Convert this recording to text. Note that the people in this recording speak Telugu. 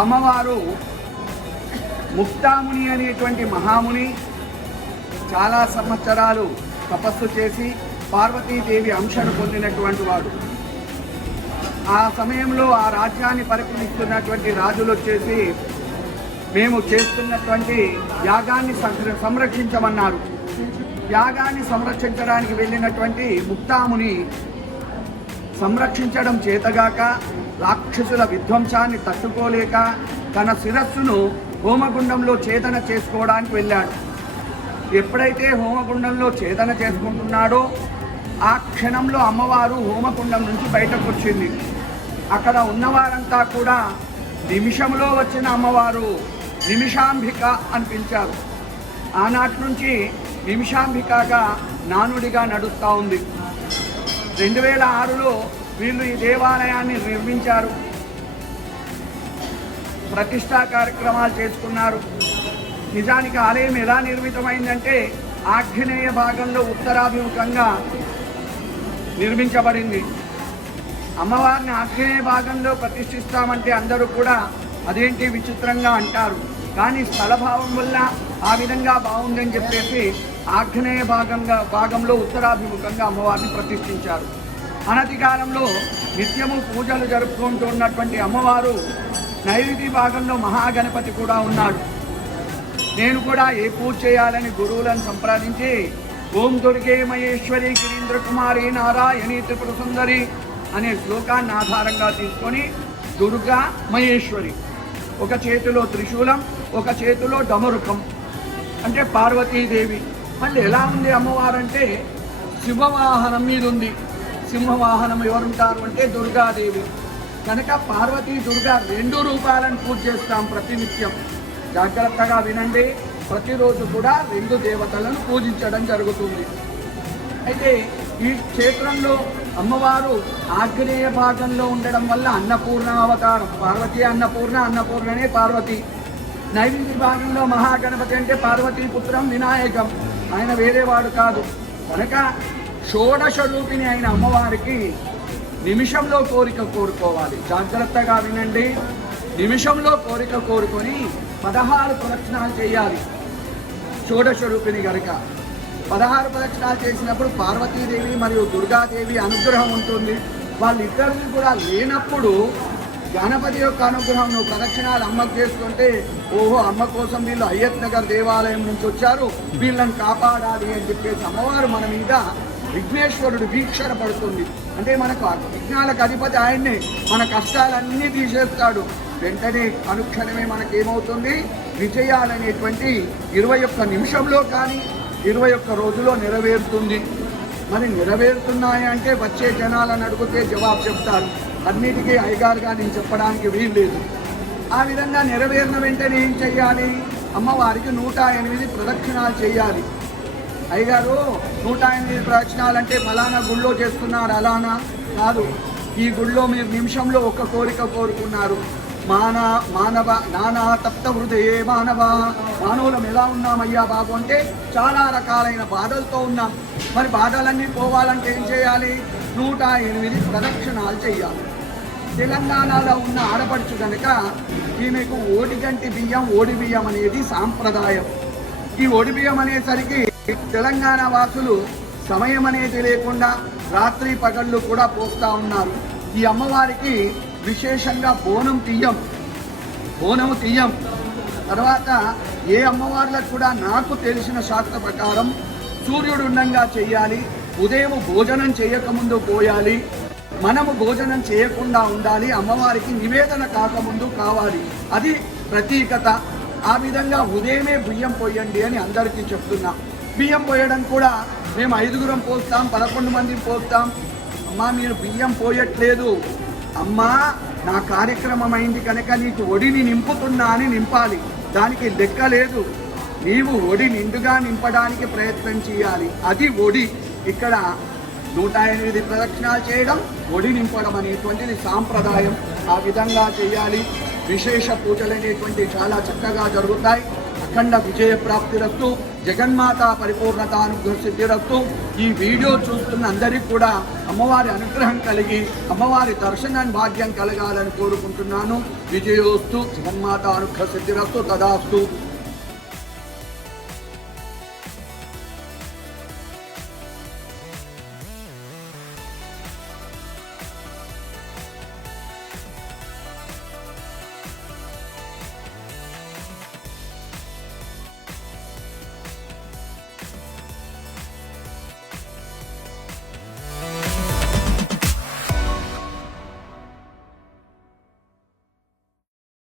అమ్మవారు ముక్తాముని అనేటువంటి మహాముని చాలా సంవత్సరాలు తపస్సు చేసి పార్వతీదేవి అంశను పొందినటువంటి వాడు. ఆ సమయంలో ఆ రాజ్యాన్ని పరిపాలిస్తున్నటువంటి రాజులు వచ్చేసి మేము చేస్తున్నటువంటి యాగాన్ని సంరక్షించమన్నారు. యాగాన్ని సంరక్షించడానికి వెళ్ళినటువంటి ముక్తాముని సంరక్షించడం చేతగాక రాక్షసుల విధ్వంసాన్ని తట్టుకోలేక తన శిరస్సును హోమగుండంలో ఛేదన చేసుకోవడానికి వెళ్ళాడు. ఎప్పుడైతే హోమగుండంలో ఛేదన చేసుకుంటున్నాడో ఆ క్షణంలో అమ్మవారు హోమగుండం నుంచి బయటకు వచ్చింది. అక్కడ ఉన్నవారంతా కూడా నిమిషంలో వచ్చిన అమ్మవారు నిమిషాంబిక అని పిలిచారు. ఆనాటి నుంచి నిమిషాంబికగా నానుడిగా నడుస్తూ ఉంది. 2006లో వీళ్ళు ఈ దేవాలయాన్ని నిర్మించారు, ప్రతిష్టా కార్యక్రమాలు చేసుకున్నారు. నిజానికి ఆలయం ఎలా నిర్మితమైందంటే ఆగ్నేయ భాగంలో ఉత్తరాభిముఖంగా నిర్మించబడింది. అమ్మవారిని ఆగ్నేయ భాగంలో ప్రతిష్ఠిస్తామంటే అందరూ కూడా అదేంటి విచిత్రంగా అంటారు. కానీ స్థలభావం వల్ల ఆ విధంగా బాగుందని చెప్పేసి ఆగ్నేయ భాగంలో ఉత్తరాభిముఖంగా అమ్మవారిని ప్రతిష్ఠించారు. అనతి కాలంలో నిత్యము పూజలు జరుపుకుంటున్నటువంటి అమ్మవారు నైరుతి భాగంలో మహాగణపతి కూడా ఉన్నాడు. నేను కూడా ఏ పూజ చేయాలని గురువులను సంప్రదించి ఓం దుర్గే మహేశ్వరి గిరీంద్ర కుమారి నారాయణి త్రిపుర సుందరి అనే శ్లోకాన్ని ఆధారంగా తీసుకొని దుర్గా మహేశ్వరి, ఒక చేతిలో త్రిశూలం, ఒక చేతిలో డమరుకం అంటే పార్వతీదేవి. మళ్ళీ ఎలా ఉంది అమ్మవారంటే సింహవాహనం మీద ఉంది. సింహవాహనం ఎవరుంటారు అంటే దుర్గాదేవి. కనుక పార్వతీ దుర్గా 2 రూపాయలను పూజ చేస్తాం ప్రతినిత్యం. జాగ్రత్తగా వినండి, ప్రతిరోజు కూడా 2 దేవతలను పూజించడం జరుగుతుంది. అయితే ఈ క్షేత్రంలో అమ్మవారు ఆగ్నేయ భాగంలో ఉండడం వల్ల అన్నపూర్ణ అవతారం. పార్వతీ అన్నపూర్ణ, అన్నపూర్ణనే పార్వతి. నైరుతి భాగంలో మహాగణపతి అంటే పార్వతీపుత్రం వినాయకం, ఆయన వేరేవాడు కాదు. కనుక షోడశ రూపిణి అయిన అమ్మవారికి నిమిషంలో కోరిక కోరుకోవాలి. జాగ్రత్తగా వినండి, నిమిషంలో కోరిక కోరుకొని 16 ప్రదక్షిణాలు చేయాలి. షోడశ రూపిణి కనుక 16 ప్రదక్షిణాలు చేసినప్పుడు పార్వతీదేవి మరియు దుర్గాదేవి అనుగ్రహం ఉంటుంది. వాళ్ళిద్దరిని కూడా లేనప్పుడు గణపతి యొక్క అనుగ్రహం నువ్వు ప్రదక్షిణాలు అమ్మకు చేస్తుంటే ఓహో అమ్మ కోసం వీళ్ళు అయ్యత్ నగర్ దేవాలయం నుంచి వచ్చారు, వీళ్ళని కాపాడాలి అని చెప్పేసి అమ్మవారు మన మీద విఘ్నేశ్వరుడు వీక్షణ పడుతుంది. అంటే మనకు విఘ్నాలకు అధిపతి ఆయన్నే, మన కష్టాలన్నీ తీసేస్తాడు. వెంటనే అనుక్షణమే మనకేమవుతుంది, విజయాలనేటువంటి 21 నిమిషంలో కానీ 21 రోజులో నెరవేరుతుంది. మరి నెరవేరుతున్నాయి అంటే వచ్చే జనాలను అడిగితే జవాబు చెప్తారు. అన్నిటికీ అయ్యగారుగా నేను చెప్పడానికి వీల్లేదు. ఆ విధంగా నెరవేరిన వెంటనే ఏం చెయ్యాలి, అమ్మవారికి 108 ప్రదక్షిణాలు చేయాలి. అయ్యగారు 108 ప్రదక్షిణాలు అంటే ఫలానా గుళ్ళో చేస్తున్నారు అలానా కాదు. ఈ గుళ్ళో మీరు నిమిషంలో ఒక కోరిక కోరుకున్నారు. మానవ నానా తప్త హృదయే మానవ, మానవులం ఎలా ఉన్నామయ్యా బాబు అంటే చాలా రకాలైన బాధలతో ఉన్నాం. మరి బాధలన్నీ పోవాలంటే ఏం చేయాలి, 108 ప్రదక్షిణాలు చేయాలి. తెలంగాణలో ఉన్న ఆడపడుచు కనుక ఈమెకు ఓడిగంటి బియ్యం, ఓడి బియ్యం అనేది సాంప్రదాయం. ఈ ఓడి బియ్యం అనేసరికి తెలంగాణ వాసులు సమయం అనేది లేకుండా రాత్రి పగళ్ళు కూడా పోస్తూ ఉన్నారు. ఈ అమ్మవారికి విశేషంగా బోనము తీయం. తర్వాత ఏ అమ్మవార్లకు కూడా నాకు తెలిసిన శాస్త్ర ప్రకారం సూర్యుడు ఉండంగా చేయాలి, ఉదయం భోజనం చేయకముందు పోయాలి, మనము భోజనం చేయకుండా ఉండాలి, అమ్మవారికి నివేదన కాకముందు కావాలి. అది ప్రతీకత. ఆ విధంగా ఉదయమే బియ్యం పోయండి అని అందరికీ చెప్తున్నా. బియ్యం పోయడం కూడా మేము 5గురం పోస్తాం, 11 మందిని పోస్తాం. అమ్మా మీరు బియ్యం పోయట్లేదు, అమ్మా నా కార్యక్రమం అయింది కనుక నీకు ఒడిని నింపుతున్నా అని నింపాలి. దానికి లెక్క లేదు. నీవు ఒడి నిండుగా నింపడానికి ప్రయత్నం చేయాలి. అది ఒడి. ఇక్కడ 108 ప్రదక్షిణాలు చేయడం, ఒడి నింపడం అనేటువంటిది సాంప్రదాయం. ఆ విధంగా చేయాలి. విశేష పూజలు అనేటువంటి చాలా చక్కగా జరుగుతాయి. అఖండ విజయ ప్రాప్తిరస్తు. జగన్మాత పరిపూర్ణత అనుగ్రహ సిద్ధిరస్తు. ఈ వీడియో చూస్తున్న అందరికీ కూడా అమ్మవారి అనుగ్రహం కలిగి అమ్మవారి దర్శనాన్ని భాగ్యం కలగాలని కోరుకుంటున్నాను. విజయోస్తు. జగన్మాత అనుగ్రహ సిద్ధిరస్తు. తదాస్తు.